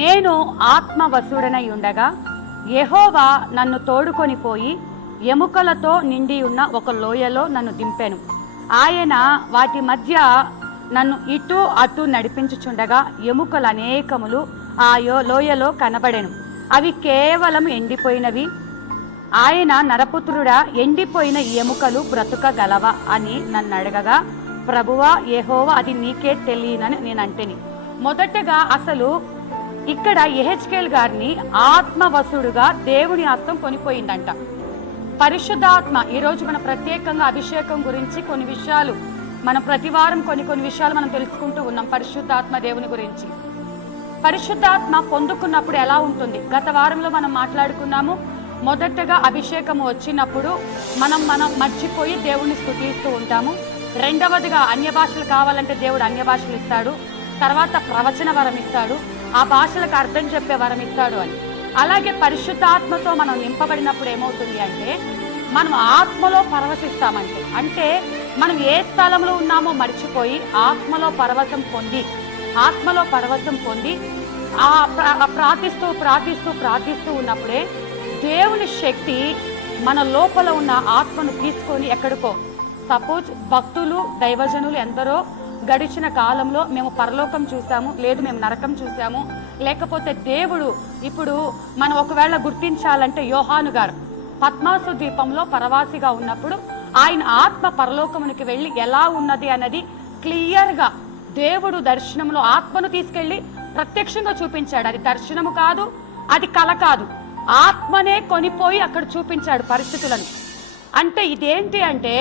నేను ఆత్మవశుడనై ఉండగా యెహోవా నన్ను తోడుకొని పోయి ఎముకలతో నిండి ఉన్న ఒక లోయలో నన్ను దింపెను. ఆయన వాటి మధ్య నన్ను ఇటు అటు నడిపించుచుండగా ఎముకలు అనేకములు ఆ లోయలో కనబడెను. అవి కేవలం ఎండిపోయినవి. ఆయన నరపుత్రుడా, ఎండిపోయిన ఎముకలు బ్రతుకగలవా అని నన్ను అడగగా, ప్రభువా యెహోవా అది నీకే తెలియనని నేను అంటేని. మొదటగా అసలు ఇక్కడ యెహెజ్కేలు గారిని ఆత్మవశుడుగా దేవుని హస్తం కొనిపోయిందంట. పరిశుద్ధాత్మ, ఈరోజు మన ప్రత్యేకంగా అభిషేకం గురించి కొన్ని విషయాలు మనం ప్రతివారం కొన్ని విషయాలు మనం తెలుసుకుంటూ ఉన్నాం. పరిశుద్ధాత్మ దేవుని గురించి. పరిశుద్ధాత్మ పొందుకున్నప్పుడు ఎలా ఉంటుంది? గత వారంలో మనం మాట్లాడుకున్నాము. మొదటగా అభిషేకము వచ్చినప్పుడు మనం మర్చిపోయి దేవుని స్తుతిస్తూ ఉంటాము. రెండవదిగా అన్య భాషలు కావాలంటే దేవుడు అన్య భాషలు ఇస్తాడు. తర్వాత ప్రవచన వరం ఇస్తాడు, ఆ భాషలకు అర్థం చెప్పే వరం ఇస్తాడు అని. అలాగే పరిశుద్ధాత్మతో మనం నింపబడినప్పుడు ఏమవుతుంది అంటే మనం ఆత్మలో పరవశిస్తామంటే, అంటే మనం ఏ స్థలంలో ఉన్నామో మర్చిపోయి ఆత్మలో పరవశం పొంది ప్రార్థిస్తూ ఉన్నప్పుడే దేవుని శక్తి మన లోపల ఉన్న ఆత్మను తీసుకొని ఎక్కడికో. సపోజ్ భక్తులు దైవజనులు ఎందరో గడిచిన కాలంలో మేము పరలోకం చూసాము, లేదు మేము నరకం చూసాము, లేకపోతే దేవుడు ఇప్పుడు మనం ఒకవేళ గుర్తించాలంటే యోహాను గారు పద్మాసు ద్వీపంలో పరవాసిగా ఉన్నప్పుడు ఆయన ఆత్మ పరలోకమునికి వెళ్ళి ఎలా ఉన్నది అన్నది క్లియర్గా దేవుడు దర్శనంలో ఆత్మను తీసుకెళ్లి ప్రత్యక్షంగా చూపించాడు. అది దర్శనము కాదు, అది కల కాదు, ఆత్మనే కొనిపోయి అక్కడ చూపించాడు పరిస్థితులను. అంటే ఇదేంటి అంటే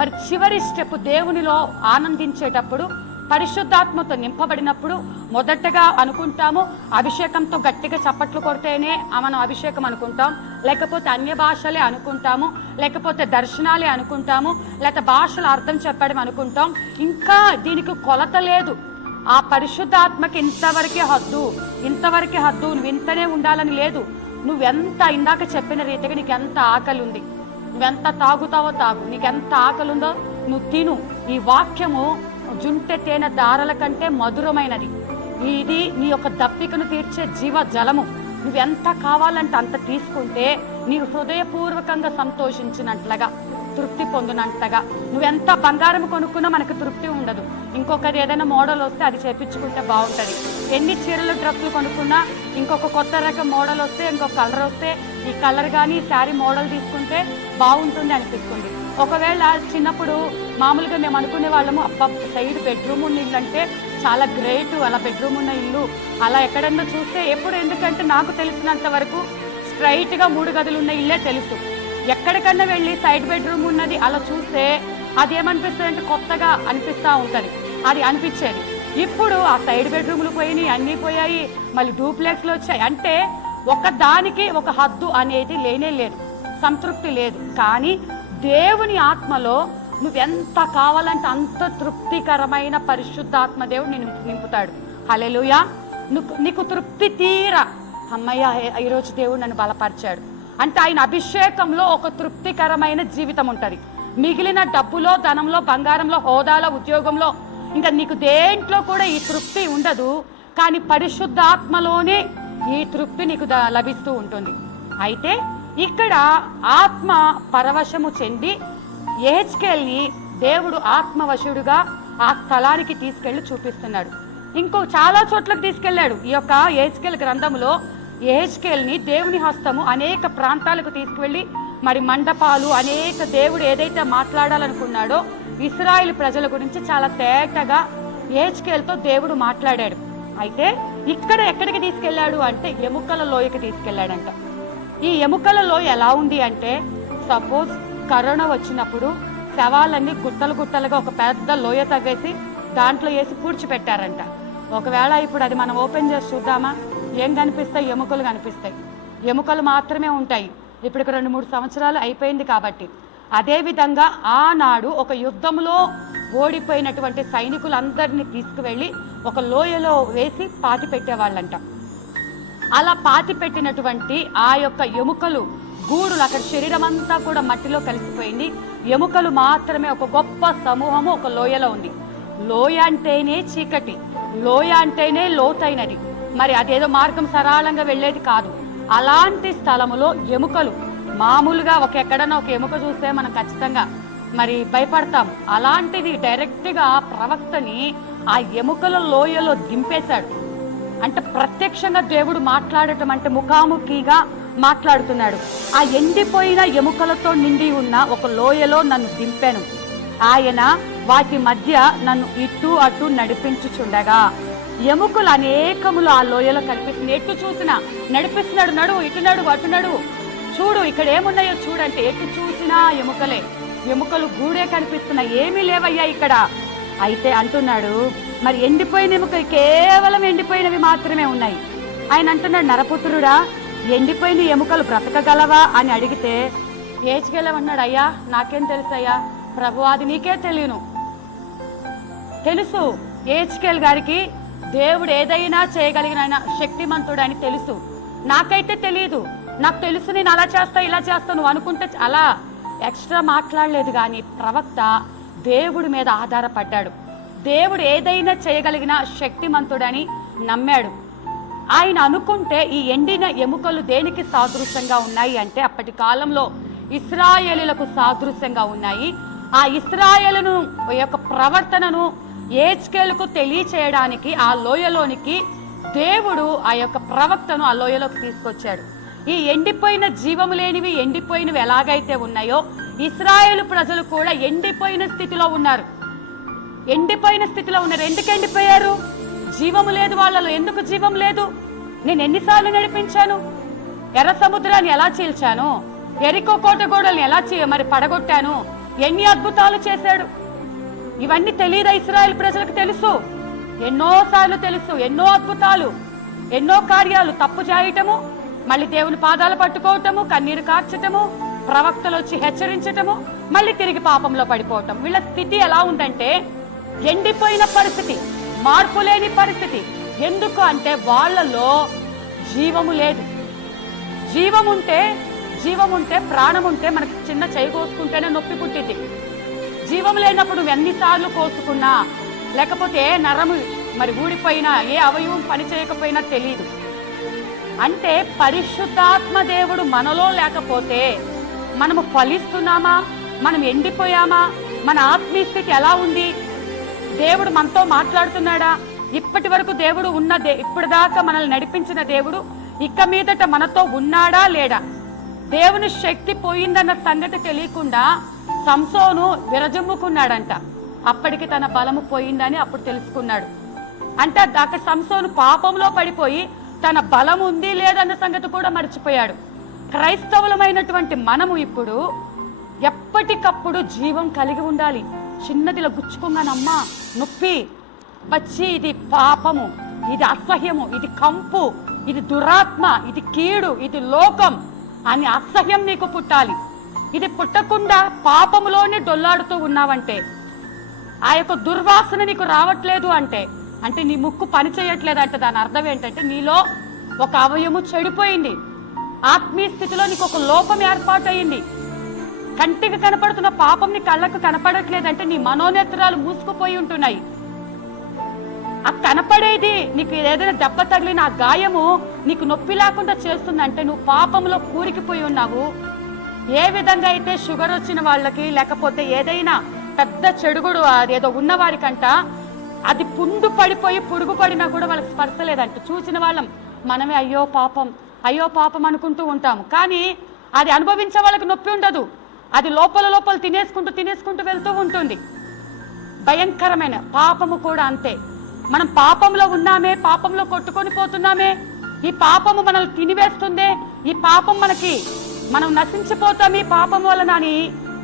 మరి చివరి స్టెప్ దేవునిలో ఆనందించేటప్పుడు పరిశుద్ధాత్మతో నింపబడినప్పుడు మొదటగా అనుకుంటాము అభిషేకంతో గట్టిగా చప్పట్లు కొడితేనే మనం అభిషేకం అనుకుంటాం, లేకపోతే అన్య భాషలే అనుకుంటాము, లేకపోతే దర్శనాలే అనుకుంటాము, లేకపోతే భాషల అర్థం చెప్పడం అనుకుంటాం. ఇంకా దీనికి కొలత లేదు. ఆ పరిశుద్ధాత్మకి ఇంతవరకే హద్దు నువ్వు ఇంతనే ఉండాలని లేదు. నువ్వెంత ఇందాక చెప్పిన రీతిగా నీకు ఎంత ఆకలి ఉంది, నువ్వెంత తాగుతావో తాగు, నీకెంత ఆకలి ఉందో నువ్వు తిను. ఈ వాక్యము జుంటె తేనె దారల కంటే మధురమైనది. ఇది నీ యొక్క దప్పికను తీర్చే జీవ జలము. నువ్వెంత కావాలంటే అంత తీసుకుంటే నీవు హృదయపూర్వకంగా సంతోషించినట్లుగా, తృప్తి పొందినట్లుగా. నువ్వెంత బంగారం కొనుక్కున్నా మనకు తృప్తి ఉండదు. ఇంకొకరి ఏదైనా మోడల్ వస్తే అది చేపించుకుంటే బాగుంటుంది. ఎన్ని చీరలు డ్రెస్సులు కొనుక్కున్నా ఇంకొక కొత్త రకం మోడల్ వస్తే, ఇంకొక కలర్ వస్తే ఈ కలర్ కానీ ఈ శారీ మోడల్ తీసుకుంటే బాగుంటుంది అనిపిస్తుంది. ఒకవేళ చిన్నప్పుడు మామూలుగా మేము అనుకునే వాళ్ళము, అబ్బా సైడ్ బెడ్రూమ్ ఉన్న ఇల్లు అంటే చాలా గ్రేట్, అలా బెడ్రూమ్ ఉన్న ఇల్లు అలా ఎక్కడన్నా చూస్తే ఎప్పుడు, ఎందుకంటే నాకు తెలిసినంత వరకు స్ట్రైట్గా 3 గదులు ఉన్న ఇల్లే తెలుసు. ఎక్కడికన్నా వెళ్ళి సైడ్ బెడ్రూమ్ ఉన్నది అలా చూస్తే అది ఏమనిపిస్తుంది అంటే కొత్తగా అనిపిస్తూ ఉంటుంది. అది అనిపించేది. ఇప్పుడు ఆ సైడ్ బెడ్రూమ్లు పోయినాయి, అన్నీ పోయాయి, మళ్ళీ డూప్లెక్స్లు వచ్చాయి. అంటే ఒక దానికి ఒక హద్దు అనేది లేనే లేదు, సంతృప్తి లేదు. కానీ దేవుని ఆత్మలో నువ్వెంత కావాలంటే అంత తృప్తికరమైన పరిశుద్ధాత్మ దేవుడు నేను నింపుతాడు. హల్లెలూయా. నీకు తృప్తి తీరా అమ్మయ్య ఈరోజు దేవుడు నన్ను బలపరిచాడు అంటే ఆయన అభిషేకంలో ఒక తృప్తికరమైన జీవితం ఉంటుంది. మిగిలిన డబ్బులో, ధనంలో, బంగారంలో, హోదాలో, ఉద్యోగంలో, ఇంకా నీకు దేంట్లో కూడా ఈ తృప్తి ఉండదు. కానీ పరిశుద్ధాత్మలోనే ఈ తృప్తి నీకు లభిస్తూ ఉంటుంది. అయితే ఇక్కడ ఆత్మ పరవశము చెంది యెహెజ్కేలుని దేవుడు ఆత్మవశుడుగా ఆ స్థలానికి తీసుకెళ్లి చూపిస్తున్నాడు. ఇంకో చాలా చోట్లకు తీసుకెళ్లాడు. ఈ యొక్క యెహెజ్కేలు గ్రంథంలో యెహెజ్కేలుని దేవుని హస్తము అనేక ప్రాంతాలకు తీసుకువెళ్ళి మరి మండపాలు అనేక దేవుడు ఏదైతే మాట్లాడాలనుకున్నాడో ఇశ్రాయేలు ప్రజల గురించి చాలా తేటగా యెహెజ్కేలుతో దేవుడు మాట్లాడాడు. అయితే ఇక్కడ ఎక్కడికి తీసుకెళ్లాడు అంటే ఎముకల లోయకి తీసుకెళ్లాడంట. ఈ ఎముకల లోయ ఎలా ఉంది అంటే, సపోజ్ కరోనా వచ్చినప్పుడు శవాలన్నీ గుట్టలుగా ఒక పెద్ద లోయ తవ్వేసి దాంట్లో వేసి పూడ్చిపెట్టారంట. ఒకవేళ ఇప్పుడు అది మనం ఓపెన్ చేసి చూద్దామా? ఏం కనిపిస్తాయి? ఎముకలు కనిపిస్తాయి. ఎముకలు మాత్రమే ఉంటాయి. ఇప్పుడు 2-3 సంవత్సరాలు అయిపోయింది కాబట్టి. అదేవిధంగా ఆనాడు ఒక యుద్ధంలో ఓడిపోయినటువంటి సైనికులందరినీ తీసుకువెళ్ళి ఒక లోయలో వేసి పాతి పెట్టేవాళ్ళంట. అలా పాతి పెట్టినటువంటి ఆ యొక్క ఎముకలు గూడులు, అక్కడ శరీరం అంతా కూడా మట్టిలో కలిసిపోయింది. ఎముకలు మాత్రమే ఒక గొప్ప సమూహము ఒక లోయలో ఉంది. లోయ అంటేనే చీకటి, లోయ అంటేనే లోతైనది. మరి అదేదో మార్గం సరళంగా వెళ్ళేది కాదు. అలాంటి స్థలములో ఎముకలు, మామూలుగా ఎక్కడన్నా ఒక ఎముక చూస్తే మనం ఖచ్చితంగా మరి భయపడతాం. అలాంటిది డైరెక్ట్గా ప్రవక్తని ఆ ఎముకల లోయలో దింపేశాడు. అంటే ప్రత్యక్షంగా దేవుడు మాట్లాడటం అంటే ముఖాముఖిగా మాట్లాడుతున్నాడు. ఆ ఎండిపోయిన ఎముకలతో నిండి ఉన్న ఒక లోయలో నన్ను దింపాను. ఆయన వాటి మధ్య నన్ను ఇటు అటు నడిపించుచుండగా ఎముకలు అనేకములు ఆ లోయలో కనిపిస్తుంది. ఎటు చూసినా నడిపిస్తున్నాడు. నడువు, ఇటు నడువు, అటు నడువు, చూడు ఇక్కడ ఏమున్నాయో చూడంటే ఎటు చూసినా ఎముకలే. ఎముకలు గూడే కనిపిస్తున్నాయి, ఏమీ లేవయ్యా ఇక్కడ. అయితే అంటున్నాడు, మరి ఎండిపోయిన ఎముకలు, కేవలం ఎండిపోయినవి మాత్రమే ఉన్నాయి. ఆయన అంటున్నాడు, నరపుత్రుడా, ఎండిపోయిన ఎముకలు బ్రతకగలవా అని అడిగితే ఏచికెళ్ళమన్నాడు. అయ్యా నాకేం తెలుసయ్యా ప్రభు, అది నీకే తెలియను. తెలుసు ఏచికెల్ గారికి దేవుడు ఏదైనా చేయగలిగిన శక్తిమంతుడు అని తెలుసు. నాకైతే తెలియదు. నాకు తెలుసు, నేను అలా చేస్తా ఇలా చేస్తా, నువ్వు అనుకుంటే అలా ఎక్స్ట్రా మాట్లాడలేదు. కానీ ప్రవక్త దేవుడి మీద ఆధారపడ్డాడు. దేవుడు ఏదైనా చేయగలిగిన శక్తిమంతుడని నమ్మాడు. ఆయన అనుకుంటే ఈ ఎండిన ఎముకలు దేనికి సాదృశ్యంగా ఉన్నాయి అంటే అప్పటి కాలంలో ఇశ్రాయేలీలకు సాదృశ్యంగా ఉన్నాయి. ఆ ఇశ్రాయేలును యొక్క ప్రవర్తనను ఏజ్కేలుకు తెలియచేయడానికి ఆ లోయలోనికి దేవుడు ఆ యొక్క ప్రవక్తను ఆ లోయలోకి తీసుకొచ్చాడు. ఈ ఎండిపోయిన జీవము లేనివి, ఎండిపోయినవి ఎలాగైతే ఉన్నాయో ఇశ్రాయేలు ప్రజలు కూడా ఎండిపోయిన స్థితిలో ఉన్నారు. ఎండిపోయిన స్థితిలో ఉన్నారు. ఎందుకు ఎండిపోయారు? జీవము లేదు వాళ్ళలో. ఎందుకు జీవం లేదు? నేను ఎన్నిసార్లు నడిపించాను? ఎర్ర సముద్రాన్ని ఎలా చీల్చాను? ఎరికో కోట గోడల్ని ఎలా మరి పడగొట్టాను? ఎన్ని అద్భుతాలు చేశాడు? ఇవన్నీ తెలియదా ఇశ్రాయేలు ప్రజలకు? తెలుసు, ఎన్నోసార్లు తెలుసు. ఎన్నో అద్భుతాలు, ఎన్నో కార్యాలు. తప్పు చేయటము, మళ్ళీ దేవుని పాదాలు పట్టుకోవటము, కన్నీరు కార్చటము, ప్రవక్తలు వచ్చి హెచ్చరించటము, మళ్ళీ తిరిగి పాపంలో పడిపోవటం. వీళ్ళ స్థితి ఎలా ఉందంటే ఎండిపోయిన పరిస్థితి, మార్పు లేని పరిస్థితి. ఎందుకు అంటే వాళ్ళలో జీవము లేదు. జీవం ఉంటే ప్రాణం ఉంటే మనకి చిన్న చేయి కోసుకుంటేనే నొప్పి పుట్టింది. జీవం లేనప్పుడు నువ్వు ఎన్నిసార్లు కోసుకున్నా, లేకపోతే ఏ నరము మరి ఊడిపోయినా, ఏ అవయవం పని చేయకపోయినా తెలియదు. అంటే పరిశుద్ధాత్మ దేవుడు మనలో లేకపోతే మనము ఫలిస్తున్నామా? మనం ఎండిపోయామా? మన ఆత్మీయ స్థితి ఎలా ఉంది? దేవుడు మనతో మాట్లాడుతున్నాడా? ఇప్పటి వరకు దేవుడు ఇప్పటిదాకా మనల్ని నడిపించిన దేవుడు ఇక మీదట మనతో ఉన్నాడా లేడా? దేవుని శక్తి పోయిందన్న సంగతి తెలియకుండా సంసోను విరజమ్ముకున్నాడంట. అప్పటికి తన బలము పోయిందని అప్పుడు తెలుసుకున్నాడు. అంటే అక్కడ సంసోను పాపంలో పడిపోయి తన బలం ఉంది లేదన్న సంగతి కూడా మర్చిపోయాడు. క్రైస్తవులమైనటువంటి మనము ఇప్పుడు ఎప్పటికప్పుడు జీవం కలిగి ఉండాలి. చిన్నదిలా గుచ్చుకోగానమ్మా నొప్పి వచ్చి, ఇది పాపము, ఇది అసహ్యము, ఇది కంపు, ఇది దురాత్మ, ఇది కీడు, ఇది లోకం అని అసహ్యం నీకు పుట్టాలి. ఇది పుట్టకుండా పాపములోనే డొల్లాడుతూ ఉన్నావంటే, ఆ యొక్క దుర్వాసన నీకు రావట్లేదు అంటే నీ ముక్కు పని చేయట్లేదు అంటే దాని అర్థం ఏంటంటే నీలో ఒక అవయము చెడిపోయింది. ఆత్మీయ స్థితిలో నీకు ఒక లోపం ఏర్పాటయింది. కంటికి కనపడుతున్న పాపం నీ కళ్ళకు కనపడట్లేదంటే నీ మనోనేత్రాలు మూసుకుపోయి ఉంటున్నాయి. ఆ కనపడేది నీకు ఏదైనా దెబ్బ తగిలిన ఆ గాయము నీకు నొప్పి లేకుండా చేస్తుందంటే నువ్వు పాపంలో కూరికిపోయి ఉన్నావు. ఏ విధంగా అయితే షుగర్ వచ్చిన వాళ్ళకి, లేకపోతే ఏదైనా పెద్ద చెడుగుడు అదేదో ఉన్నవారికంట అది పుండు పడిపోయి పురుగు పడినా కూడా వాళ్ళకి స్పర్శలేదంట. చూసిన వాళ్ళం మనమే అయ్యో పాపం అనుకుంటూ ఉంటాము. కానీ అది అనుభవించే వాళ్ళకి నొప్పి ఉండదు. అది లోపల తినేసుకుంటూ వెళ్తూ ఉంటుంది. భయంకరమైన పాపము కూడా అంతే. మనం పాపంలో ఉన్నామే, పాపంలో కొట్టుకొని పోతున్నామే, ఈ పాపము మనల్ని తినివేస్తుందే, ఈ పాపం మనం నశించిపోతాం ఈ పాపం వలన అని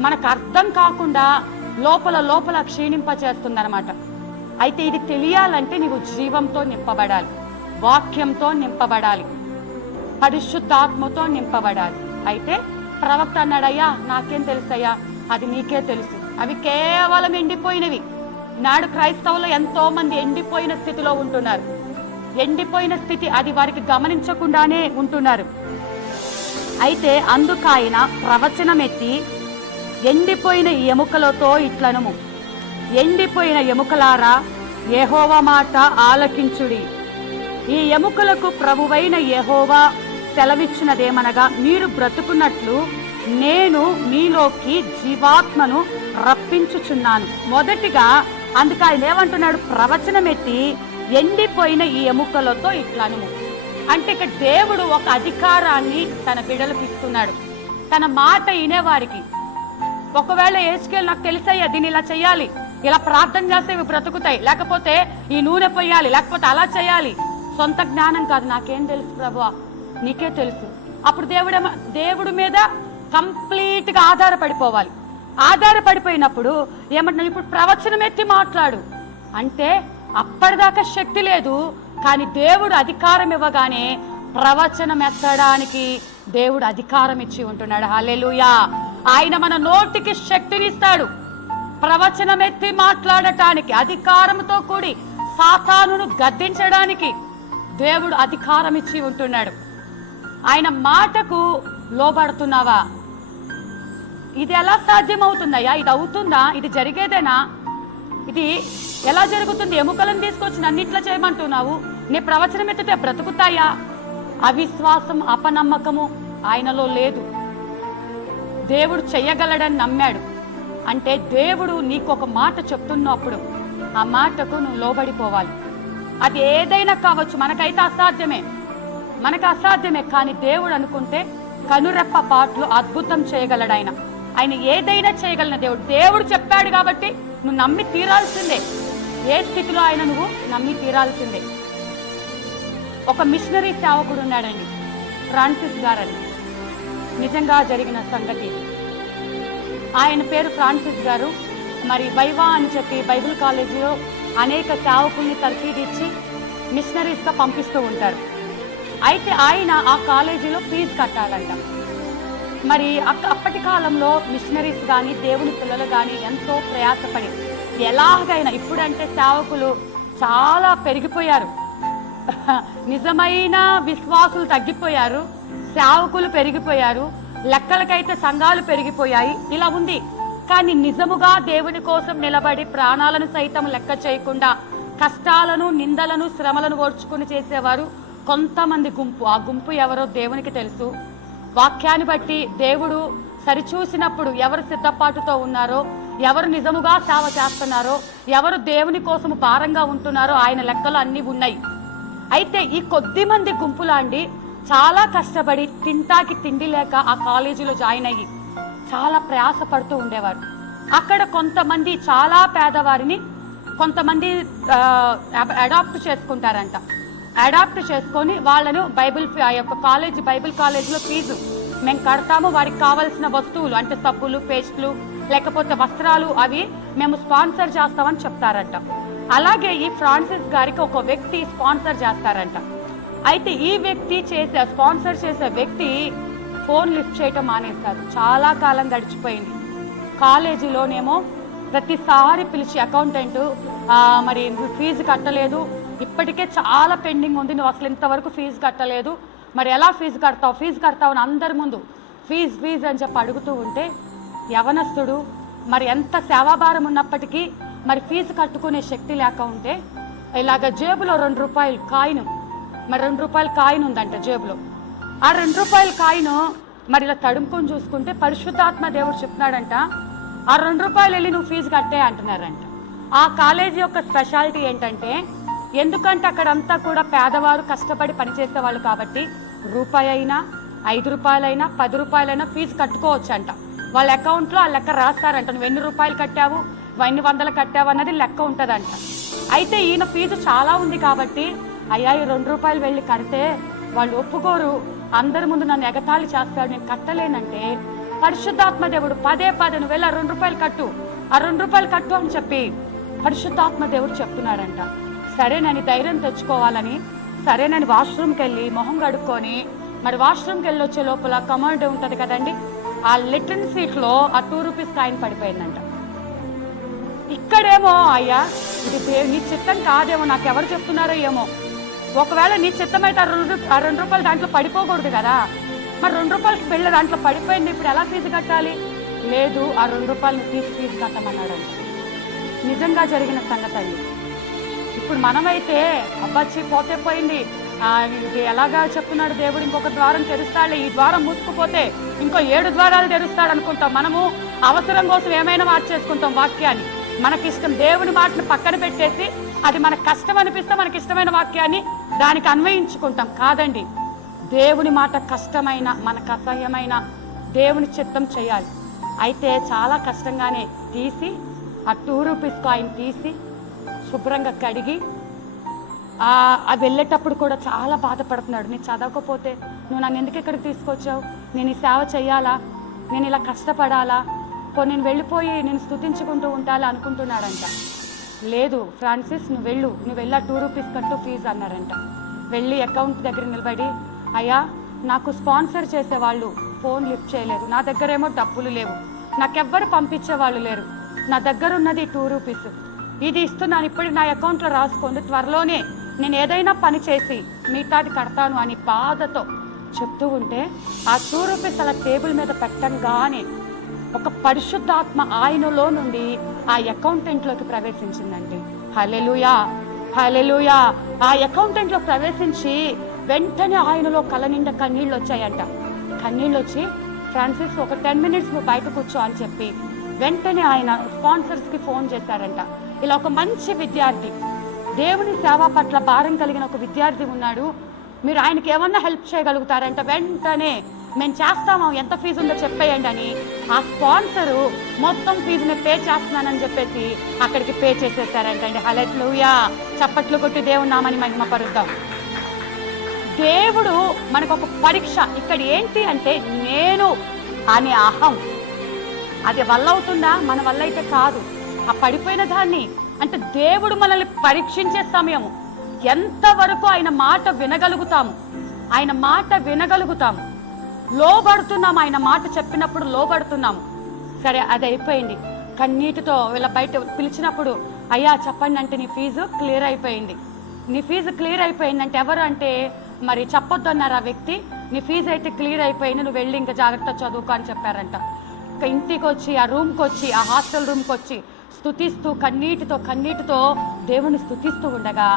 మనకు అర్థం కాకుండా లోపల క్షీణింపచేస్తుందన్నమాట. అయితే ఇది తెలియాలంటే నీవు జీవంతో నింపబడాలి, వాక్యంతో నింపబడాలి, పరిశుద్ధాత్మతో నింపబడాలి. అయితే ప్రవక్త అన్నాడయ్యా నాకేం తెలుసయ్యా, అది నీకే తెలుసు. అవి కేవలం ఎండిపోయినవి. నాడు క్రైస్తవులు ఎంతో మంది ఎండిపోయిన స్థితిలో ఉంటున్నారు. ఎండిపోయిన స్థితి అది వారికి గమనించకుండానే ఉంటున్నారు. అయితే అందుకాయన ప్రవచనం ఎత్తి ఎండిపోయిన ఎముకలతో ఇట్లనము, ఎండిపోయిన ఎముకలారా యెహోవా మాట ఆలకించుడి. ఈ ఎముకలకు ప్రభువైన యెహోవా సెలవిచ్చినదేమనగా, మీరు బ్రతుకున్నట్లు నేను మీలోకి జీవాత్మను రప్పించుచున్నాను. మొదటిగా అందుకు ఆయన ఏమంటున్నాడు, ప్రవచనం ఎత్తి ఎండిపోయిన ఈ ఎముకలతో ఇట్లను. అంటే ఇక్కడ దేవుడు ఒక అధికారాన్ని తన బిడ్డలకు ఇస్తున్నాడు, తన మాట వినేవారికి. ఒకవేళ యేసుకేలు నాకు తెలుసయ్యా దీన్ని ఇలా చెయ్యాలి, ఇలా ప్రార్థన చేస్తే ఇవి బ్రతుకుతాయి, లేకపోతే ఈ నూనె పొయ్యాలి, లేకపోతే అలా చేయాలి. సొంత జ్ఞానం కాదు, నాకేం తెలుసు ప్రభువా, నీకే తెలుసు. అప్పుడు దేవుడి మీద కంప్లీట్ గా ఆధారపడిపోవాలి. ఆధారపడిపోయినప్పుడు ఏమంటున్నాడు, ఇప్పుడు ప్రవచనం ఎత్తి మాట్లాడు అంటే అప్పటిదాకా శక్తి లేదు, కానీ దేవుడు అధికారం ఇవ్వగానే ప్రవచనం ఎత్తడానికి దేవుడు అధికారం ఇచ్చి ఉంటున్నాడు. హల్లెలూయా. ఆయన మన నోటికి శక్తినిస్తాడు, ప్రవచనం ఎత్తి మాట్లాడటానికి, అధికారంతో కూడి సాతానును గద్దించడానికి దేవుడు అధికారం ఇచ్చి ఉంటున్నాడు. ఆయన మాటకు లోబడుతున్నావా? ఇది ఎలా సాధ్యమవుతుందయ్యా? ఇది అవుతుందా? ఇది జరిగేదేనా? ఇది ఎలా జరుగుతుంది? ఎముకలను తీసుకొచ్చి నన్నిట్లా చేయమంటున్నావు, నీ ప్రవచనం ఎత్తితే బ్రతుకుతాయా? అవిశ్వాసం, అపనమ్మకము ఆయనలో లేదు. దేవుడు చెయ్యగలడని నమ్మాడు. అంటే దేవుడు నీకు ఒక మాట చెప్తున్నప్పుడు ఆ మాటకు నువ్వు లోబడిపోవాలి. అది ఏదైనా కావచ్చు, మనకైతే మనకు అసాధ్యమే, కానీ దేవుడు అనుకుంటే కనురెప్ప పాటలు అద్భుతం చేయగలడు. ఆయన ఏదైనా చేయగలిగిన దేవుడు చెప్పాడు కాబట్టి నువ్వు నమ్మి తీరాల్సిందే. ఏ స్థితిలో ఆయన నువ్వు నమ్మి తీరాల్సిందే. ఒక మిషనరీ సేవకుడు ఉన్నాడండి, ఫ్రాన్సిస్ గారని. నిజంగా జరిగిన సంగతి. ఆయన పేరు ఫ్రాన్సిస్ గారు. మరి వైవా అని చెప్పి బైబిల్ కాలేజీలో అనేక సేవకుల్ని తర్ఫీదిచ్చి మిషనరీస్గా పంపిస్తూ ఉంటారు. అయితే ఆయన ఆ కాలేజీలో ఫీజు కట్టాలంట. మరి అప్పటి కాలంలో మిషనరీస్ కానీ దేవుని పిల్లలు కానీ ఎంతో ప్రయాసపడి ఎలాగైనా, ఇప్పుడంటే సేవకులు చాలా పెరిగిపోయారు, నిజమైన విశ్వాసులు తగ్గిపోయారు, సేవకులు పెరిగిపోయారు, లెక్కలకైతే సంఘాలు పెరిగిపోయాయి, ఇలా ఉంది. కానీ నిజముగా దేవుని కోసం నిలబడి ప్రాణాలను సైతం లెక్క చేయకుండా కష్టాలను, నిందలను, శ్రమలను ఓర్చుకుని చేసేవారు కొంతమంది గుంపు. ఆ గుంపు ఎవరో దేవునికి తెలుసు. వాక్యాన్ని బట్టి దేవుడు సరిచూసినప్పుడు ఎవరు సిద్ధపాటుతో ఉన్నారో, ఎవరు నిజముగా సేవ చేస్తున్నారో, ఎవరు దేవుని కోసం భారంగా ఉంటున్నారో ఆయన లెక్కలు అన్నీ ఉన్నాయి. అయితే ఈ కొద్ది మంది గుంపులాండి చాలా కష్టపడి తింటాకి తిండి లేక ఆ కాలేజీలో జాయిన్ అయ్యి చాలా ప్రయాస పడుతూ ఉండేవారు. అక్కడ కొంతమంది చాలా పేదవారిని కొంతమంది అడాప్ట్ చేసుకుంటారంట. అడాప్ట్ చేసుకొని వాళ్ళను ఆ యొక్క బైబిల్ కాలేజీలో ఫీజు మేము కడతాము, వారికి కావాల్సిన వస్తువులు అంటే సబ్బులు, పేస్ట్లు, లేకపోతే వస్త్రాలు అవి మేము స్పాన్సర్ చేస్తామని చెప్తారంట. అలాగే ఈ ఫ్రాన్సిస్ గారికి ఒక వ్యక్తి స్పాన్సర్ చేస్తారంట. అయితే ఈ వ్యక్తి స్పాన్సర్ చేసే వ్యక్తి ఫోన్ లిఫ్ట్ చేయటం మానేస్తారు. చాలా కాలం గడిచిపోయింది. కాలేజీలోనేమో ప్రతిసారి పిలిచి అకౌంటెంట్ మరి ఫీజు కట్టలేదు, ఇప్పటికే చాలా పెండింగ్ ఉంది, నువ్వు అసలు ఇంతవరకు ఫీజు కట్టలేదు, మరి ఎలా ఫీజు కడతావు అని అందరి ముందు ఫీజు అని చెప్పి అడుగుతూ ఉంటే, యవనస్తుడు మరి ఎంత సేవాభారం ఉన్నప్పటికీ మరి ఫీజు కట్టుకునే శక్తి లేక ఉంటే ఇలాగ జేబులో 2 రూపాయలు కాయిన్, మరి 2 రూపాయల కాయిన్ ఉందంట జేబులో. ఆ 2 రూపాయల కాయిన్ మరి ఇలా తడుముకొని చూసుకుంటే పరిశుద్ధాత్మ దేవుడు చెప్తున్నాడంట, ఆ 2 రూపాయలు వెళ్ళి నువ్వు ఫీజు కట్టే అంటున్నారంట. ఆ కాలేజీ యొక్క స్పెషాలిటీ ఏంటంటే, ఎందుకంటే అక్కడంతా కూడా పేదవారు కష్టపడి పనిచేసే వాళ్ళు కాబట్టి రూపాయి అయినా 5 రూపాయలైనా 10 రూపాయలైనా ఫీజు కట్టుకోవచ్చు అంట. వాళ్ళ అకౌంట్లో ఆ లెక్క రాస్తారంట, నువ్వు ఎన్ని రూపాయలు కట్టావు, ఎన్ని వందలు కట్టావు అన్నది లెక్క ఉంటుందంట. అయితే ఈయన ఫీజు చాలా ఉంది కాబట్టి అయ్యా ఈ 2 రూపాయలు వెళ్ళి కడితే వాళ్ళు ఒప్పుకోరు, అందరి ముందు నన్ను ఎగతాళి చేస్తాడు, నేను కట్టలేనంటే పరిశుద్ధాత్మ దేవుడు పదే నువ్వు వెళ్ళి ఆ 2 రూపాయలు కట్టు, ఆ 2 రూపాయలు కట్టు అని చెప్పి పరిశుద్ధాత్మ దేవుడు చెప్తున్నాడంట. సరేనని ధైర్యం తెచ్చుకోవాలని సరేనని వాష్రూమ్కి వెళ్ళి మొహం కడుక్కొని మరి వాష్రూమ్కి వెళ్ళి వచ్చే లోపల కమాండ్ ఉంటుంది కదండి, ఆ లిటిల్ సీట్లో ఆ 2 రూపీస్ కాయిన్ పడిపోయిందంట. ఇక్కడేమో అయ్యా ఇది నీ చిత్తం కాదేమో, నాకు ఎవరు చెప్తున్నారో ఏమో, ఒకవేళ నీ చిత్తం అయితే ఆ 2 రూపాయలు దాంట్లో పడిపోకూడదు కదా, మరి 2 రూపాయలకి వెళ్ళి దాంట్లో పడిపోయింది, ఇప్పుడు ఎలా ఫీజు కట్టాలి? లేదు, ఆ 2 రూపాయలు ఫీజు కట్టమన్నాడంట. నిజంగా జరిగిన సంగతి అండి. ఇప్పుడు మనమైతే అబ్బాచి పోతే పోయింది, ఇది ఎలాగా చెప్తున్నాడు దేవుడు, ఇంకొక ద్వారం తెరుస్తాడులే, ఈ ద్వారం మూసుకుపోతే ఇంకో 7 ద్వారాలు తెరుస్తాడు అనుకుంటాం. మనము అవసరం కోసం ఏమైనా మార్చేసుకుంటాం వాక్యాన్ని. మనకిష్టం దేవుని మాటను పక్కన పెట్టేసి అది మనకు కష్టం అనిపిస్తే మనకి ఇష్టమైన వాక్యాన్ని దానికి అన్వయించుకుంటాం. కాదండి, దేవుని మాట కష్టమైన, మనకు అసహ్యమైన దేవుని చిత్తం చేయాలి. అయితే చాలా కష్టంగానే తీసి ఆ 2 రూపీస్ కాయిన్ తీసి శుభ్రంగా కడిగి వెళ్ళేటప్పుడు కూడా చాలా బాధపడుతున్నాడు. నేను చదవకపోతే నువ్వు నన్ను ఎందుకు ఇక్కడికి తీసుకొచ్చావు, నేను ఈ సేవ చేయాలా, నేను ఇలా కష్టపడాలా, నేను వెళ్ళిపోయి నేను స్తుతించుకుంటూ ఉండాలా అనుకుంటున్నాడంట. లేదు ఫ్రాన్సిస్, నువ్వు వెళ్ళి ఆ 2 రూపీస్ కట్టు ఫీజు అన్నారంట. వెళ్ళి అకౌంట్ దగ్గర నిలబడి, అయ్యా నాకు స్పాన్సర్ చేసేవాళ్ళు ఫోన్ లిఫ్ట్ చేయలేదు, నా దగ్గరేమో డబ్బులు లేవు, నాకెవ్వరు పంపించేవాళ్ళు లేరు, నా దగ్గర ఉన్నది 2 రూపీస్, ఇది ఇస్తున్నాను, ఇప్పుడు నా అకౌంట్లో రాసుకోండి, త్వరలోనే నేను ఏదైనా పని చేసి మిగతాది కడతాను అని బాధతో చెప్తూ ఉంటే ఆ 2 రూపీస్ అలా టేబుల్ మీద పెట్టంగానే ఒక పరిశుద్ధాత్మ ఆయనలో నుండి ఆ అకౌంటెంట్లోకి ప్రవేశించిందండి. హల్లెలూయా, హల్లెలూయా. ఆ అకౌంటెంట్లో ప్రవేశించి వెంటనే ఆయనలో కళ్ళ నిండా కన్నీళ్ళు వచ్చాయంట. కన్నీళ్ళు వచ్చి, ఫ్రాన్సిస్ ఒక 10 మినిట్స్ నువ్వు బయట కూర్చో అని చెప్పి వెంటనే ఆయన స్పాన్సర్స్కి ఫోన్ చేశారంట. ఇలా ఒక మంచి విద్యార్థి, దేవుని సేవ పట్ల భారం కలిగిన ఒక విద్యార్థి ఉన్నాడు, మీరు ఆయనకి ఏమన్నా హెల్ప్ చేయగలుగుతారంట, వెంటనే మేము చేస్తాము, ఎంత ఫీజు ఉందో చెప్పేయండి అని ఆ స్పాన్సరు మొత్తం ఫీజుని పే చేస్తున్నానని చెప్పేసి అక్కడికి పే చేసేసారంటండి. హల్లెలూయా, చప్పట్లు కొట్టి దేవుని నామని మహిమపరుద్దాం. దేవుడు మనకు ఒక పరీక్ష ఇక్కడ ఏంటి అంటే, నేను అనే అహం అది వల్ల అవుతుందా, మన వల్ల అయితే కాదు. ఆ పడిపోయిన దాన్ని అంటే దేవుడు మనల్ని పరీక్షించే సమయము, ఎంతవరకు ఆయన మాట వినగలుగుతాము, ఆయన మాట వినగలుగుతాము, లోబడుతున్నాము, ఆయన మాట చెప్పినప్పుడు లోబడుతున్నాము. సరే అది అయిపోయింది, కన్నీటితో వీళ్ళ బయట పిలిచినప్పుడు అయ్యా చెప్పండి అంటే నీ ఫీజు క్లియర్ అయిపోయింది. నీ ఫీజు క్లియర్ అయిపోయిందంటే ఎవరు అంటే మరి చెప్పొద్దు అన్నారు ఆ వ్యక్తి. నీ ఫీజు అయితే క్లియర్ అయిపోయింది, నువ్వు వెళ్ళి ఇంకా జాగ్రత్త చదువుకో అని చెప్పారంట. ఇంకా ఇంటికి వచ్చి ఆ రూమ్కి వచ్చి ఆ హాస్టల్ రూమ్కి వచ్చి స్తుతిస్తూ కన్నీటితో దేవుని స్తుతిస్తూ ఉండగా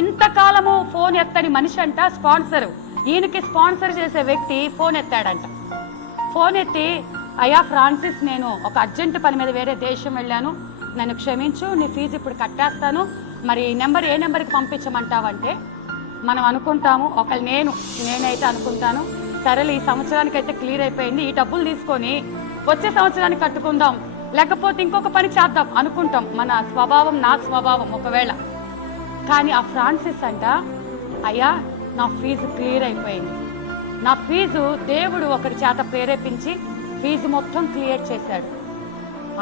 ఇంతకాలము ఫోన్ ఎత్తని మనిషి అంట స్పాన్సరు, ఈయనకి స్పాన్సర్ చేసే వ్యక్తి ఫోన్ ఎత్తాడంట. ఫోన్ ఎత్తి, అయ్యా ఫ్రాన్సిస్, నేను ఒక అర్జెంట్ పని మీద వేరే దేశం వెళ్ళాను, నన్ను క్షమించు, నీ ఫీజు ఇప్పుడు కట్టేస్తాను, మరి ఏ నెంబర్కి పంపించమంటావంటే మనం అనుకుంటాము, ఒకళ్ళు నేనైతే అనుకుంటాను, సరేలే ఈ సంవత్సరానికి అయితే క్లియర్ అయిపోయింది, ఈ డబ్బులు తీసుకొని వచ్చే సంవత్సరానికి కట్టుకుందాం, లేకపోతే ఇంకొక పని చేద్దాం అనుకుంటాం. మన స్వభావం, నా స్వభావం ఒకవేళ. కానీ ఆ ఫ్రాన్సిస్ అంట, అయ్యా నా ఫీజు క్లియర్ అయిపోయింది, నా ఫీజు దేవుడు ఒకరి చేత ప్రేరేపించి ఫీజు మొత్తం క్లియర్ చేశాడు.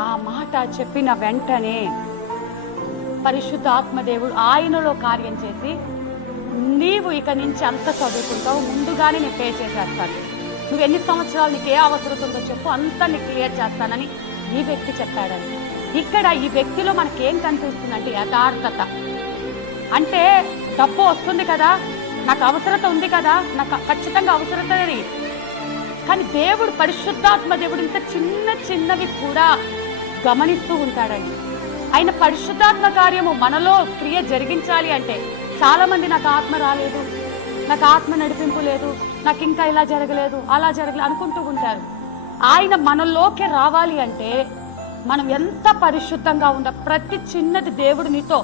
ఆ మాట చెప్పిన వెంటనే పరిశుద్ధాత్మ దేవుడు ఆయనలో కార్యం చేసి, నీవు ఇక నుంచి అంత చదువుకుంటావు, ముందుగానే నేను పే చేసేస్తాను, నువ్వు ఎన్ని సంవత్సరాలు నీకు ఏ అవసరం ఉందో చెప్పు, అంతా నీకు క్లియర్ చేస్తానని ఈ వ్యక్తి చెప్పాడని. ఇక్కడ ఈ వ్యక్తిలో మనకేం కనిపిస్తుందంటే యథార్థత. అంటే డబ్బు వస్తుంది కదా, నాకు అవసరత ఉంది కదా, నాకు ఖచ్చితంగా అవసరత, కానీ దేవుడు పరిశుద్ధాత్మ దేవుడు ఇంత చిన్నవి కూడా గమనిస్తూ ఉంటాడండి. ఆయన పరిశుద్ధాత్మ కార్యము మనలో క్రియ జరిగించాలి అంటే, చాలా మంది నాకు ఆత్మ రాలేదు, నాకు ఆత్మ నడిపింపు లేదు, నాకు ఇంకా ఇలా జరగలేదు అలా జరగలేదు అనుకుంటూ ఉంటారు. ఆయన మనలోకి రావాలి అంటే మనం ఎంత పరిశుద్ధంగా ఉందా, ప్రతి చిన్నది దేవుడు నీతో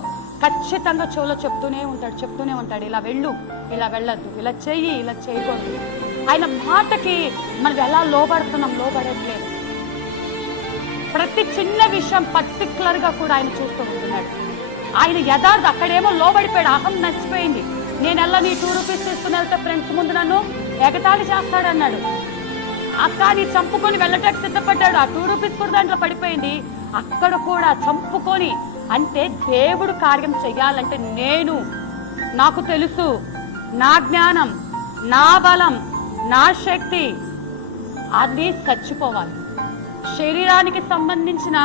ఖచ్చితంగా చెవులో చెప్తూనే ఉంటాడు, ఇలా వెళ్ళు, ఇలా వెళ్ళద్దు, ఇలా చెయ్యి, ఇలా చేయకూడదు. ఆయన మాటకి మనం ఎలా లోబడట్లేదు. ప్రతి చిన్న విషయం పర్టికులర్గా కూడా ఆయన చూస్తూ ఉంటున్నాడు. ఆయన యథార్థ, అక్కడేమో లోబడిపోయాడు, అహం నచ్చిపోయింది, నేను ఎలా నీ 2 రూపీస్ తీసుకుని వెళ్తే ఫ్రెండ్స్ ముందు నన్ను ఎగతాళి చేస్తాడన్నాడు. అక్కని చంపుకొని వెళ్ళటానికి సిద్ధపడ్డాడు, ఆ 2 రూపీస్ కూడా దాంట్లో పడిపోయింది. అక్కడ కూడా చంపుకొని, అంటే దేవుడు కార్యం చెయ్యాలంటే నాకు తెలుసు, నా జ్ఞానం, నా బలం, నా శక్తి అది చచ్చిపోవాలి. శరీరానికి సంబంధించిన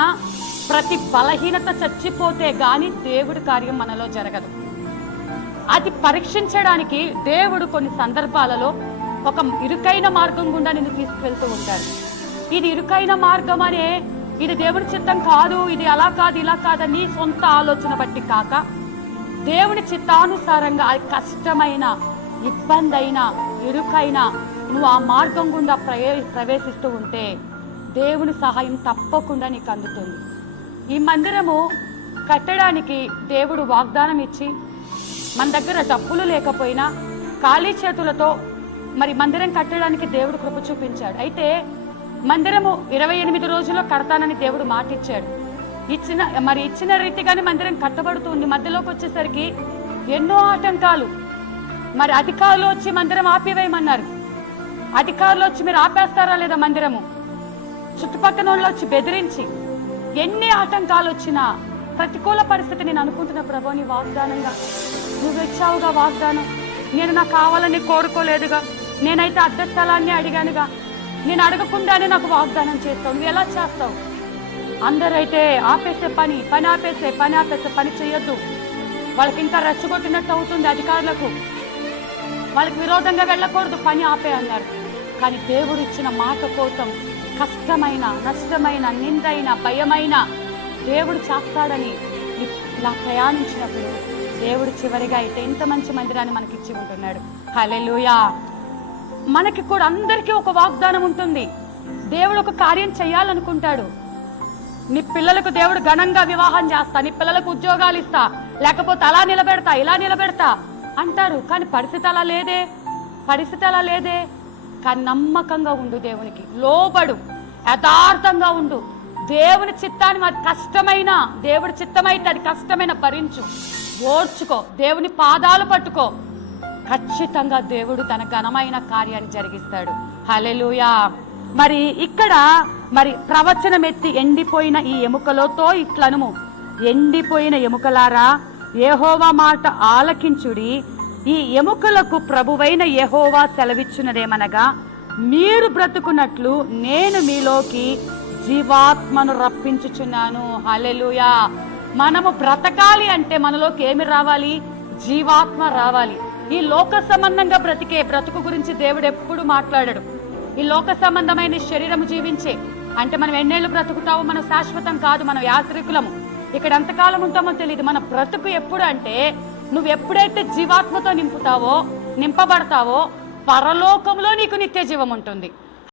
ప్రతి బలహీనత చచ్చిపోతే గాని దేవుడి కార్యం మనలో జరగదు. అది పరీక్షించడానికి దేవుడు కొన్ని సందర్భాలలో ఒక ఇరుకైన మార్గం గుండా నిన్ను తీసుకువెళ్తూ ఉంటాడు. ఇది ఇరుకైన మార్గం అనే, ఇది దేవుడి చిత్తం కాదు, ఇది అలా కాదు ఇలా కాదని సొంత ఆలోచన బట్టి కాక, దేవుని చిత్తానుసారంగా అది కష్టమైన, ఇబ్బంది అయినా, ఇరుకైనా నువ్వు ఆ మార్గం గుండా ప్రవేశిస్తూ ఉంటే దేవుని సహాయం తప్పకుండా నీకు అందుతుంది. ఈ మందిరము కట్టడానికి దేవుడు వాగ్దానం ఇచ్చి, మన దగ్గర డబ్బులు లేకపోయినా ఖాళీ చేతులతో మరి మందిరం కట్టడానికి దేవుడు కృప చూపించాడు. అయితే మందిరము 28 రోజుల్లో కడతానని దేవుడు మాట ఇచ్చాడు. ఇచ్చిన రీతిగానే మందిరం కట్టబడుతుంది. మధ్యలోకి వచ్చేసరికి ఎన్నో ఆటంకాలు. మరి అధికారులు వచ్చి మందిరం ఆపివేయమన్నారు. అధికారులు వచ్చి మీరు ఆపేస్తారా లేదా మందిరము, చుట్టుపక్కల వాళ్ళు వచ్చి బెదిరించి, ఎన్ని ఆటంకాలు వచ్చినా ప్రతికూల పరిస్థితి నేను అనుకుంటున్న ప్రభు నీ వాగ్దానంగా నువ్వు ఇచ్చావుగా వాగ్దానం. నేను నాకు కావాలని కోరుకోలేదుగా, నేనైతే అద్దె స్థలాన్ని అడిగానుగా, నేను అడగకుండానే నాకు వాగ్దానం చేస్తావు. నువ్వు ఎలా చేస్తావు? అందరైతే ఆపేసే పని పని చేయొద్దు, వాళ్ళకి ఇంకా రెచ్చగొట్టినట్టు అవుతుంది. అధికారులకు వాళ్ళకి విరోధంగా వెళ్ళకూడదు, పని ఆపే అన్నారు. కానీ దేవుడు ఇచ్చిన మాట కోసం కష్టమైన, నష్టమైన, నిందైన, భయమైన దేవుడు చేస్తాడని ఇలా ప్రయాణించినప్పుడు దేవుడు చివరిగా అయితే ఇంత మంచి మందిరాన్ని మనకిచ్చి ఉంటున్నాడు. హల్లెలూయా. మనకి కూడా అందరికీ ఒక వాగ్దానం ఉంటుంది. దేవుడు ఒక కార్యం చేయాలనుకుంటాడు. నీ పిల్లలకు దేవుడు ఘనంగా వివాహం చేస్తా, నీ పిల్లలకు ఉద్యోగాలు ఇస్తా, లేకపోతే అలా నిలబెడతా, ఇలా నిలబెడతా అంటారు. కానీ పరిస్థితి అలా లేదే. కానీ నమ్మకంగా ఉండు, దేవునికి లోబడు, యథార్థంగా ఉండు. దేవుని చిత్తాన్ని అది కష్టమైన, దేవుడి చిత్తమైతే అది కష్టమైన భరించు, ఓర్చుకో, దేవుని పాదాలు పట్టుకో. ఖచ్చితంగా దేవుడు తన ఘనమైన కార్యాన్ని జరిగిస్తాడు. హల్లెలూయా. మరి ఇక్కడ మరి ప్రవచనం ఎత్తి ఎండిపోయిన ఈ ఎముకలతో ఇట్లనుము, ఎండిపోయిన ఎముకలారా యెహోవా మాట ఆలకించుడి. ఈ ఎముకలకు ప్రభువైన యెహోవా సెలవిచ్చున్నదేమనగా, మీరు బ్రతుకున్నట్లు నేను మీలోకి జీవాత్మను రప్పించుచున్నాను. హల్లెలూయా. మనము బ్రతకాలి అంటే మనలోకి ఏమి రావాలి? జీవాత్మ రావాలి. ఈ లోక సంబంధంగా బ్రతుకు గురించి దేవుడు ఎప్పుడు మాట్లాడాడు. ఈ లోక సంబంధమైన శరీరము జీవించే అంటే మనం ఎన్నేళ్ళు బ్రతుకుతావో మనం శాశ్వతం కాదు, మనం యాత్రికులము. ఇక్కడ ఎంతకాలం ఉంటామో తెలియదు. మన బ్రతుకు ఎప్పుడు అంటే నువ్వు ఎప్పుడైతే జీవాత్మతో నింపబడతావో పరలోకంలో నీకు నిత్య జీవం ఉంటుంది.